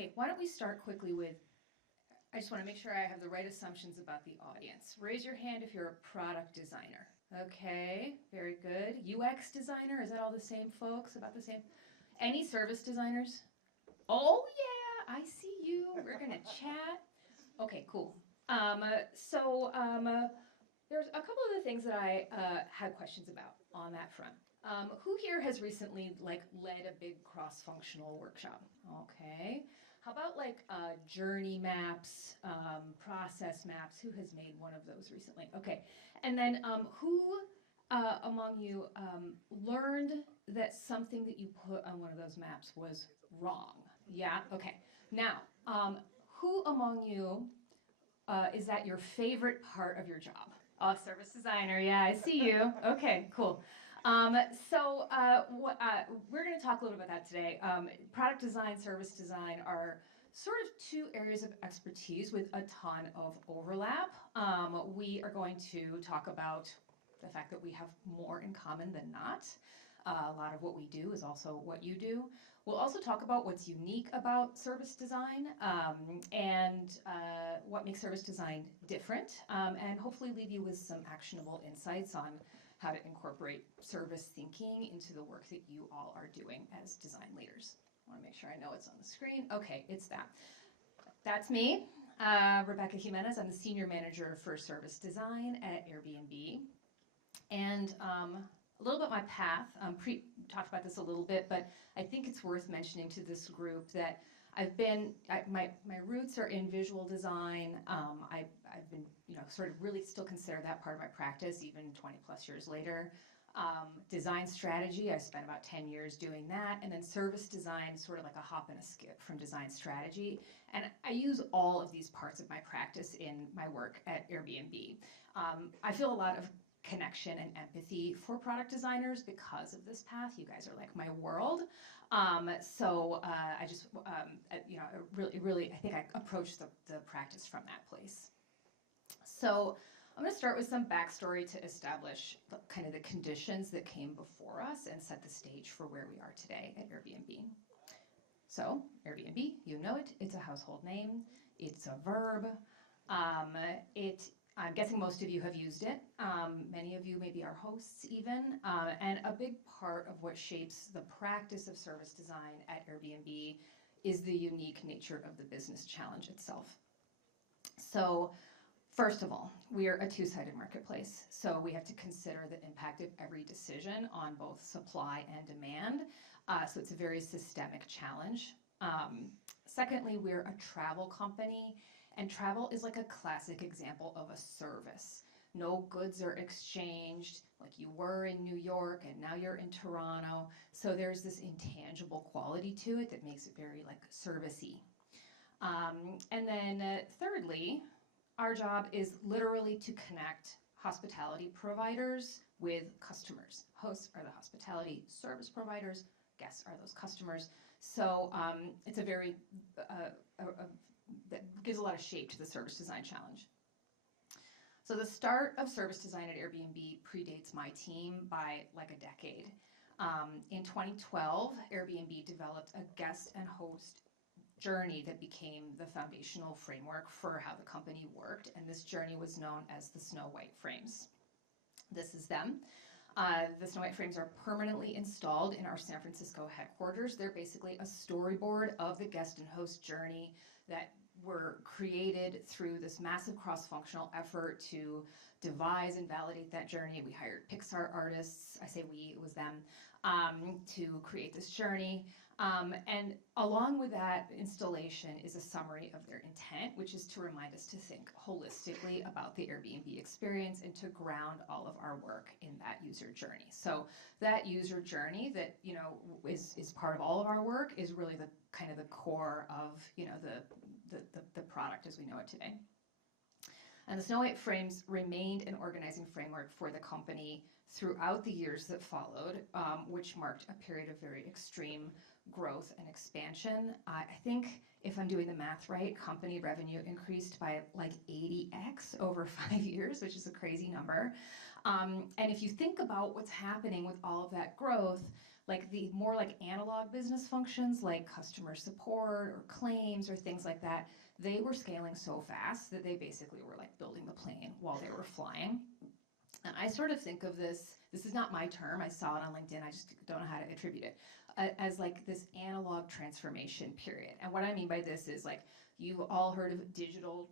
Okay, why don't we start quickly with, I just want to make sure I have the right assumptions about the audience. Raise your hand if you're a product designer. Okay, very good. UX designer, is that all the same folks, about the same? Any service designers? Oh yeah, I see you. We're gonna chat. Okay, cool. There's a couple of the things that I had questions about on that front. Who here has recently led a big cross-functional workshop? Okay. How about journey maps, process maps? Who has made one of those recently? Okay. And then who among you learned that something that you put on one of those maps was wrong? Yeah? Okay. Now, who among you is that your favorite part of your job? Oh, service designer. Yeah, I see you. Okay, cool. We're going to talk a little about that today. Product design, service design are sort of two areas of expertise with a ton of overlap. We are going to talk about the fact that we have more in common than not. A lot of what we do is also what you do. We'll also talk about what's unique about service design and what makes service design different, and hopefully leave you with some actionable insights on how to incorporate service thinking into the work that you all are doing as design leaders. I want to make sure I know it's on the screen. Okay, it's that. That's me, Rebecca Gimenez. I'm the Senior Manager for Service Design at Airbnb. And a little about my path. Talked about this a little bit, but I think it's worth mentioning to this group that my roots are in visual design. I've been, sort of really still consider that part of my practice, even 20 plus years later. Design strategy, I spent about 10 years doing that, and then service design, sort of like a hop and a skip from design strategy. And I use all of these parts of my practice in my work at Airbnb. I feel a lot of connection and empathy for product designers because of this path. You guys are like my world. I just, really, I think I approach the practice from that place. So I'm going to start with some backstory to establish kind of the conditions that came before us and set the stage for where we are today at Airbnb. So Airbnb, you know it, it's a household name, it's a verb. I'm guessing most of you have used it. Many of you maybe are hosts even. And a big part of what shapes the practice of service design at Airbnb is the unique nature of the business challenge itself. So first of all, we are a two-sided marketplace. So we have to consider the impact of every decision on both supply and demand. So it's a very systemic challenge. Secondly, we're a travel company. And travel is like a classic example of a service. No goods are exchanged, like you were in New York and now you're in Toronto. So there's this intangible quality to it that makes it very service-y. And then thirdly, our job is literally to connect hospitality providers with customers. Hosts are the hospitality service providers, guests are those customers. So it's a very that gives a lot of shape to the service design challenge. So the start of service design at Airbnb predates my team by like a decade. In 2012, Airbnb developed a guest and host journey that became the foundational framework for how the company worked, and this journey was known as the Snow White frames. This is them. The Snow White frames are permanently installed in our San Francisco headquarters. They're basically a storyboard of the guest and host journey that were created through this massive cross-functional effort to devise and validate that journey. We hired Pixar artists, I say we, it was them, to create this journey. And along with that installation is a summary of their intent, which is to remind us to think holistically about the Airbnb experience and to ground all of our work in that user journey. So that user journey that is part of all of our work is really the kind of the core of the product as we know it today. And the Snow White frames remained an organizing framework for the company throughout the years that followed, which marked a period of very extreme growth and expansion. I think, if I'm doing the math right, company revenue increased by like 80x over 5 years, which is a crazy number. And if you think about what's happening with all of that growth, like the more like analog business functions like customer support or claims or things like that, they were scaling so fast that they basically were like building the plane while they were flying. And I sort of think of this is not my term, I saw it on LinkedIn, I just don't know how to attribute it, as like this analog transformation period. And what I mean by this is like, you've all heard of digital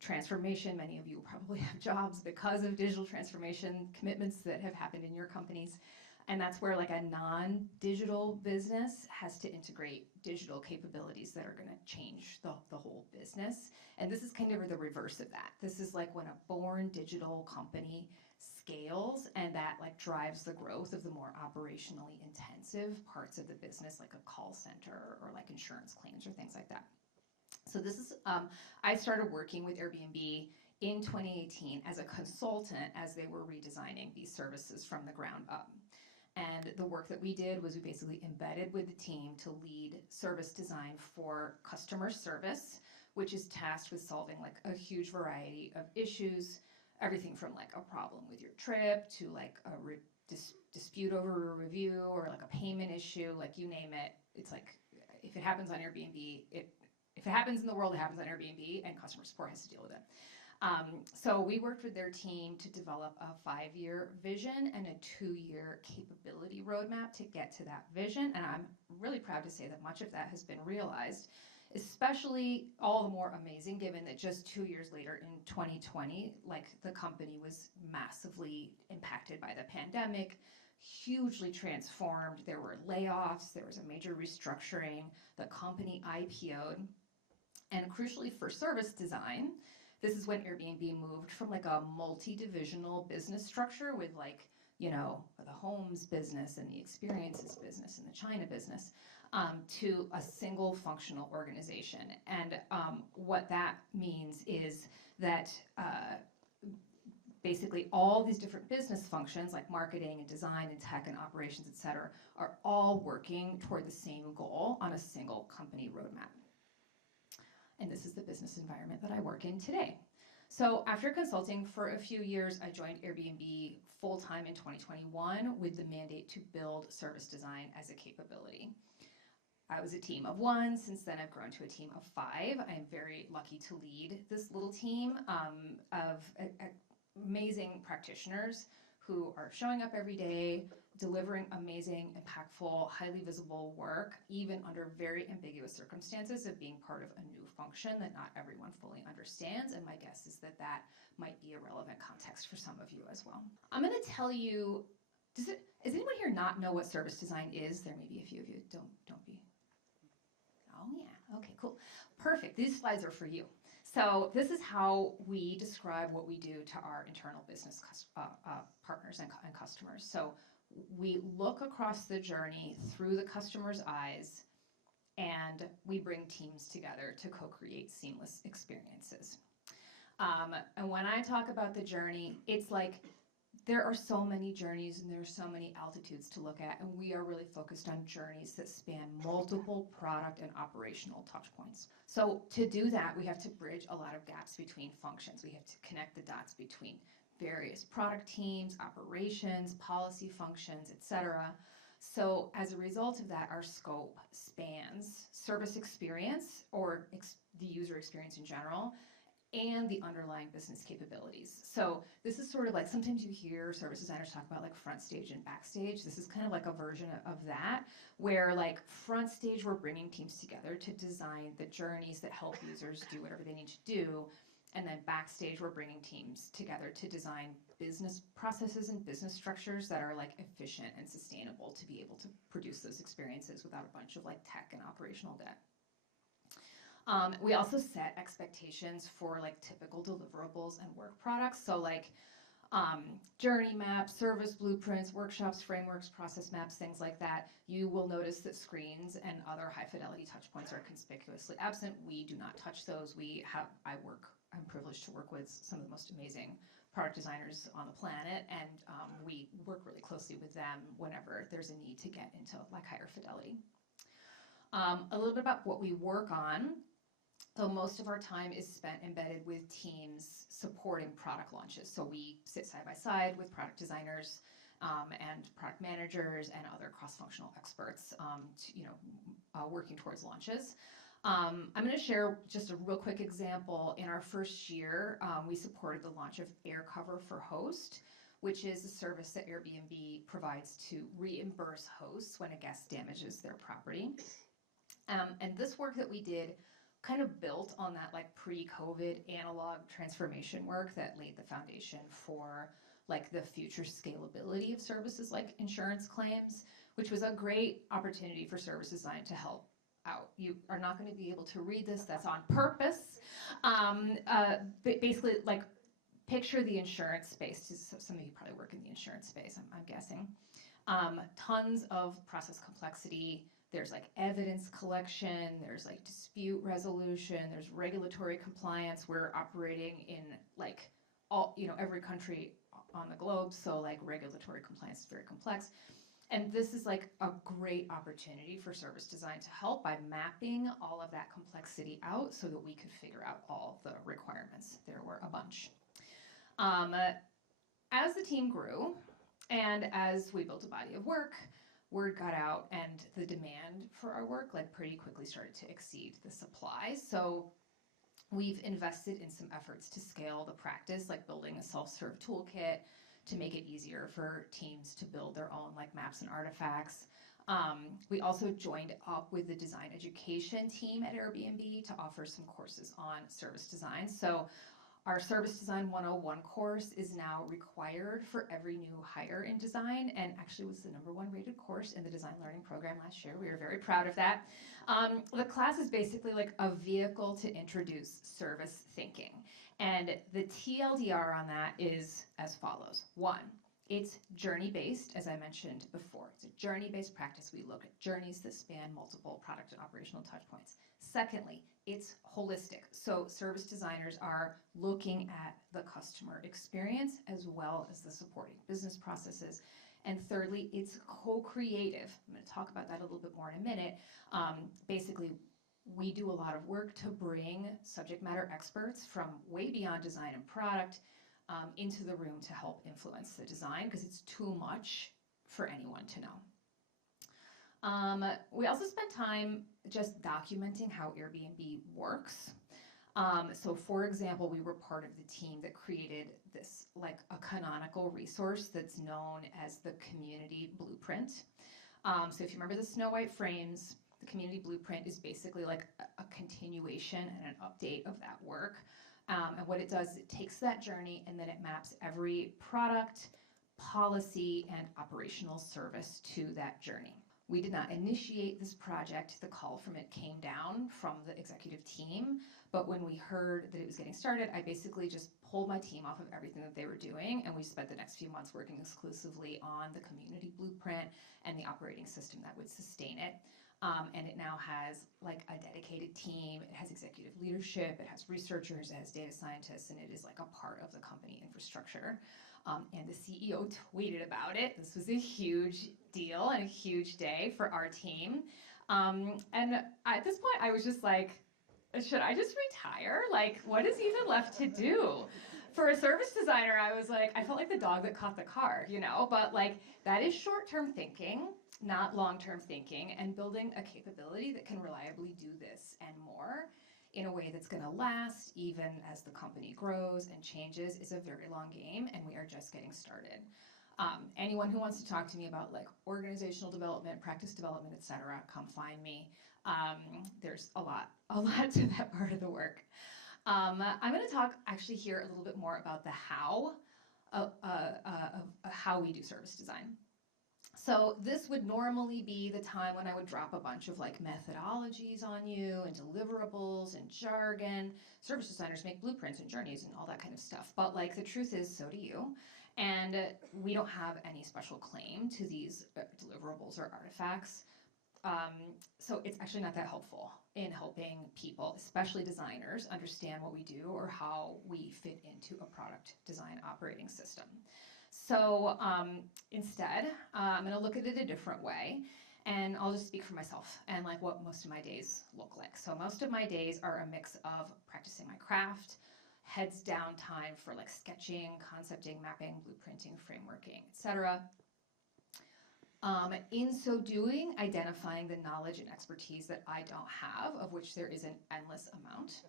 transformation. Many of you probably have jobs because of digital transformation commitments that have happened in your companies. And that's where like a non-digital business has to integrate digital capabilities that are gonna change the whole business. And this is kind of the reverse of that. This is like when a born digital company scales and that like drives the growth of the more operationally intensive parts of the business, like a call center or like insurance claims or things like that. So this is, I started working with Airbnb in 2018 as a consultant as they were redesigning these services from the ground up. And the work that we did was we basically embedded with the team to lead service design for customer service, which is tasked with solving like a huge variety of issues, everything from like a problem with your trip to like a dispute over a review or like a payment issue, like you name it. It's like, if it happens on Airbnb, if it happens in the world, it happens on Airbnb, and customer support has to deal with it. So we worked with their team to develop a 5-year vision and a 2-year capability roadmap to get to that vision. And I'm really proud to say that much of that has been realized, especially all the more amazing given that just 2 years later in 2020, like the company was massively impacted by the pandemic, hugely transformed. There were layoffs, there was a major restructuring, the company IPO'd. And crucially for service design, this is when Airbnb moved from like a multi-divisional business structure with like, you know, the homes business and the experiences business and the China business to a single functional organization. And what that means is that basically all these different business functions like marketing and design and tech and operations, et cetera, are all working toward the same goal on a single company roadmap. And this is the business environment that I work in today. So after consulting for a few years, I joined Airbnb full-time in 2021 with the mandate to build service design as a capability. I was a team of 1. Since then, I've grown to a team of 5. I am very lucky to lead this little team of amazing practitioners who are showing up every day, delivering amazing, impactful, highly visible work, even under very ambiguous circumstances of being part of a new function that not everyone fully understands. And my guess is that that might be a relevant context for some of you as well. I'm going to tell you, does anyone here not know what service design is? There may be a few of you. Don't be. Oh yeah, okay, cool. Perfect, these slides are for you. So this is how we describe what we do to our internal business partners and customers. So we look across the journey through the customer's eyes, and we bring teams together to co-create seamless experiences. And when I talk about the journey, it's like there are so many journeys and there are so many altitudes to look at, and we are really focused on journeys that span multiple product and operational touch points. So to do that, we have to bridge a lot of gaps between functions. We have to connect the dots between various product teams, operations, policy functions, etc. So as a result of that, our scope spans service experience or the user experience in general, and the underlying business capabilities. So this is sort of like, sometimes you hear service designers talk about like front stage and backstage. This is kind of like a version of that, where like front stage, we're bringing teams together to design the journeys that help users do whatever they need to do. And then backstage, we're bringing teams together to design business processes and business structures that are like efficient and sustainable to be able to produce those experiences without a bunch of like tech and operational debt. We also set expectations for like typical deliverables and work products. So like journey maps, service blueprints, workshops, frameworks, process maps, things like that. You will notice that screens and other high fidelity touch points are conspicuously absent. We do not touch those. I'm privileged to work with some of the most amazing product designers on the planet, and we work really closely with them whenever there's a need to get into like higher fidelity. A little bit about what we work on. So most of our time is spent embedded with teams supporting product launches. So we sit side by side with product designers and product managers and other cross-functional experts, working towards launches. I'm going to share just a real quick example. In our first year, we supported the launch of Air Cover for Host, which is a service that Airbnb provides to reimburse hosts when a guest damages their property. And this work that we did kind of built on that like pre-COVID analog transformation work that laid the foundation for like the future scalability of services like insurance claims, which was a great opportunity for service design to help out. You are not going to be able to read this, that's on purpose. Basically, like, picture the insurance space. Some of you probably work in the insurance space, I'm guessing. Tons of process complexity. There's like evidence collection, there's like dispute resolution, there's regulatory compliance. We're operating in like every country on the globe, so like regulatory compliance is very complex. And this is like a great opportunity for service design to help by mapping all of that complexity out so that we could figure out all the requirements. There were a bunch. As the team grew and as we built a body of work, word got out and the demand for our work like pretty quickly started to exceed the supply. So we've invested in some efforts to scale the practice, like building a self-serve toolkit to make it easier for teams to build their own like maps and artifacts. We also joined up with the design education team at Airbnb to offer some courses on service design. So our Service Design 101 course is now required for every new hire in design, and actually was the #1 rated course in the design learning program last year. We are very proud of that. The class is basically like a vehicle to introduce service thinking. And the TLDR on that is as follows. 1, it's journey-based, as I mentioned before. It's a journey-based practice. We look at journeys that span multiple product and operational touch points. Secondly, it's holistic. So service designers are looking at the customer experience as well as the supporting business processes. And thirdly, it's co-creative. I'm going to talk about that a little bit more in a minute. Basically, we do a lot of work to bring subject matter experts from way beyond design and product into the room to help influence the design, because it's too much for anyone to know. We also spent time just documenting how Airbnb works. So for example, we were part of the team that created this, like a canonical resource that's known as the Community Blueprint. So if you remember the Snow White frames, the Community Blueprint is basically like a continuation and an update of that work. And what it does is it takes that journey and then it maps every product, policy, and operational service to that journey. We did not initiate this project. The call from it came down from the executive team. But when we heard that it was getting started, I basically just pulled my team off of everything that they were doing. And we spent the next few months working exclusively on the Community Blueprint and the operating system that would sustain it. And it now has like a dedicated team. It has executive leadership. It has researchers. It has data scientists. And it is like a part of the company infrastructure. And the CEO tweeted about it. This was a huge deal and a huge day for our team. And at this point, I was just like, should I just retire? Like, what is even left to do? For a service designer, I was like, I felt like the dog that caught the car, you know? But like, that is short-term thinking, not long-term thinking, and building a capability that can reliably do this and more in a way that's going to last even as the company grows and changes is a very long game, and we are just getting started. Anyone who wants to talk to me about like organizational development, practice development, etc., come find me. There's a lot to that part of the work. I'm going to talk actually here a little bit more about the how of how we do service design. So this would normally be the time when I would drop a bunch of like methodologies on you and deliverables and jargon. Service designers make blueprints and journeys and all that kind of stuff. But like the truth is, so do you. And we don't have any special claim to these deliverables or artifacts. So it's actually not that helpful in helping people, especially designers, understand what we do or how we fit into a product design operating system. So instead, I'm going to look at it a different way, and I'll just speak for myself and like what most of my days look like. So most of my days are a mix of practicing my craft, heads down time for like sketching, concepting, mapping, blueprinting, frameworking, etc. In so doing, identifying the knowledge and expertise that I don't have, of which there is an endless amount.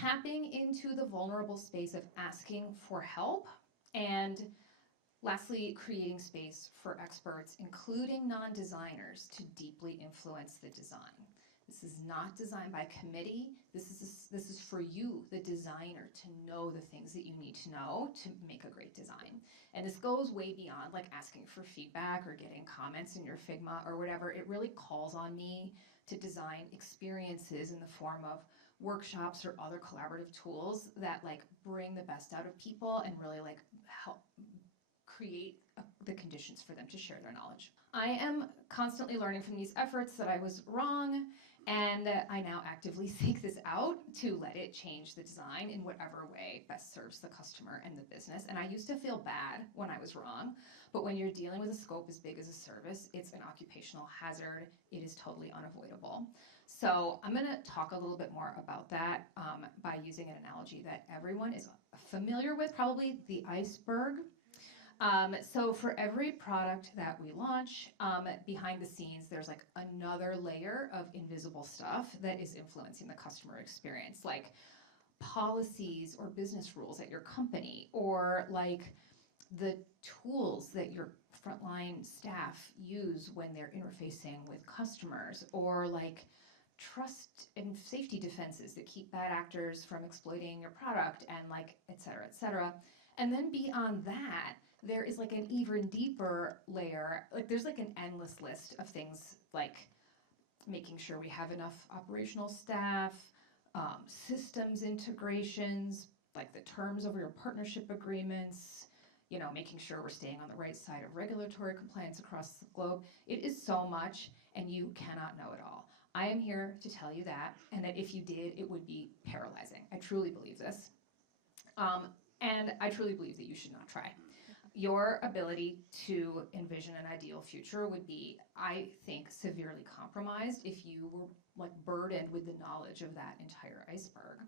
Tapping into the vulnerable space of asking for help, and lastly, creating space for experts, including non-designers, to deeply influence the design. This is not designed by committee. This is for you, the designer, to know the things that you need to know to make a great design. And this goes way beyond like asking for feedback or getting comments in your Figma or whatever. It really calls on me to design experiences in the form of workshops or other collaborative tools that like bring the best out of people and really like help create the conditions for them to share their knowledge. I am constantly learning from these efforts that I was wrong, and I now actively seek this out to let it change the design in whatever way best serves the customer and the business. And I used to feel bad when I was wrong, but when you're dealing with a scope as big as a service, it's an occupational hazard. It is totally unavoidable. So I'm gonna talk a little bit more about that by using an analogy that everyone is familiar with, probably the iceberg. So for every product that we launch, behind the scenes, there's like another layer of invisible stuff that is influencing the customer experience, like policies or business rules at your company, or like the tools that your frontline staff use when they're interfacing with customers, or like trust and safety defenses that keep bad actors from exploiting your product, and like et cetera, et cetera. And then beyond that, there is like an even deeper layer, like there's like an endless list of things like making sure we have enough operational staff, systems integrations, like the terms of your partnership agreements, you know, making sure we're staying on the right side of regulatory compliance across the globe. It is so much, and you cannot know it all. I am here to tell you that, and that if you did, it would be paralyzing. I truly believe this. And I truly believe that you should not try. Your ability to envision an ideal future would be, I think, severely compromised if you were like burdened with the knowledge of that entire iceberg.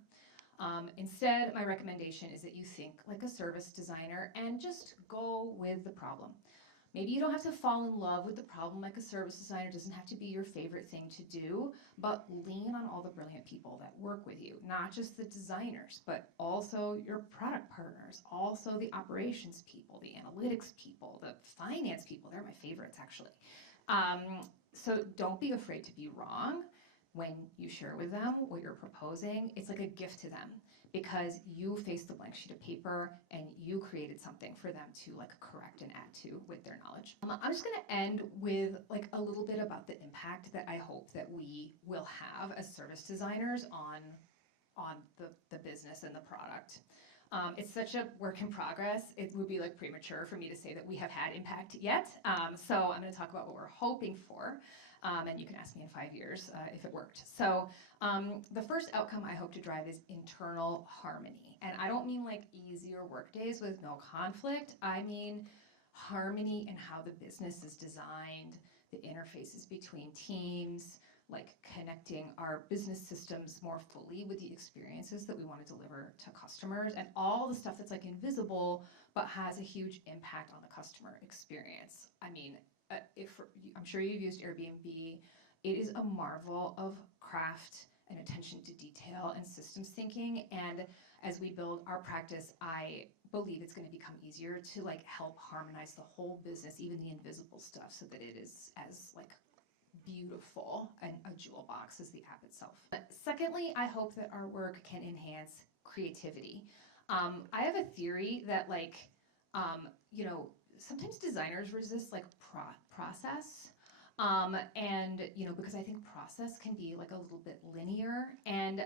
Instead, my recommendation is that you think like a service designer and just go with the problem. Maybe you don't have to fall in love with the problem like a service designer. It doesn't have to be your favorite thing to do, but lean on all the brilliant people that work with you, not just the designers, but also your product partners, also the operations people, the analytics people, the finance people. They're my favorites, actually. So don't be afraid to be wrong when you share with them what you're proposing. It's like a gift to them, because you faced the blank sheet of paper and you created something for them to like correct and add to with their knowledge. I'm just gonna end with like a little bit about the impact that I hope that we will have as service designers on the business and the product. It's such a work in progress. It would be like premature for me to say that we have had impact yet. So I'm gonna talk about what we're hoping for. And you can ask me in 5 years if it worked. So the first outcome I hope to drive is internal harmony. And I don't mean like easier work days with no conflict. I mean harmony in how the business is designed, the interfaces between teams, like connecting our business systems more fully with the experiences that we want to deliver to customers, and all the stuff that's like invisible but has a huge impact on the customer experience. I mean, I'm sure you've used Airbnb. It is a marvel of craft and attention to detail and systems thinking. And as we build our practice, I believe it's going to become easier to like help harmonize the whole business, even the invisible stuff, so that it is as like beautiful and a jewel box as the app itself. But secondly, I hope that our work can enhance creativity. I have a theory that like, you know, sometimes designers resist like process, and you know, because I think process can be like a little bit linear, and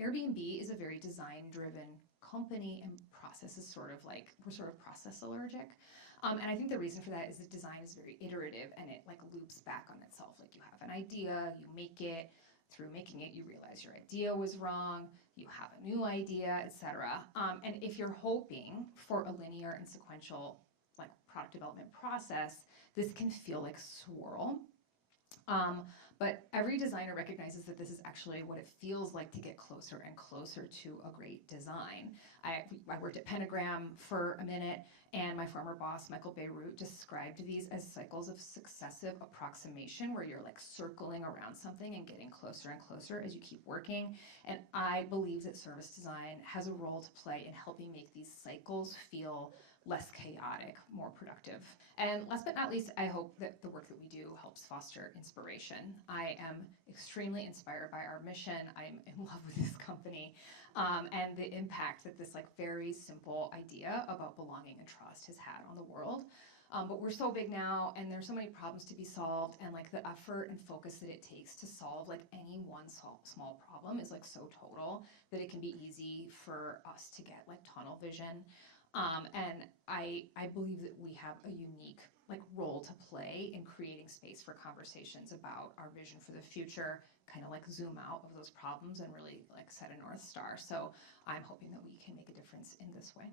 Airbnb is a very design-driven company, and process is sort of like, we're sort of process allergic. And I think the reason for that is that design is very iterative, and it like loops back on itself. Like you have an idea, you make it, through making it, you realize your idea was wrong, you have a new idea, etc. And if you're hoping for a linear and sequential like product development process, this can feel like swirl. But every designer recognizes that this is actually what it feels like to get closer and closer to a great design. I worked at Pentagram for a minute, and my former boss, Michael Beirut, described these as cycles of successive approximation, where you're like circling around something and getting closer and closer as you keep working. And I believe that service design has a role to play in helping make these cycles feel less chaotic, more productive. And last but not least, I hope that the work that we do helps foster inspiration. I am extremely inspired by our mission. I'm in love with this company, and the impact that this like very simple idea about belonging and trust has had on the world. But we're so big now, and there's so many problems to be solved, and like the effort and focus that it takes to solve like any one small problem is like so total that it can be easy for us to get like tunnel vision. And I believe that we have a unique like role to play in creating space for conversations about our vision for the future, kind of like zoom out of those problems and really like set a North Star. So I'm hoping that we can make a difference in this way.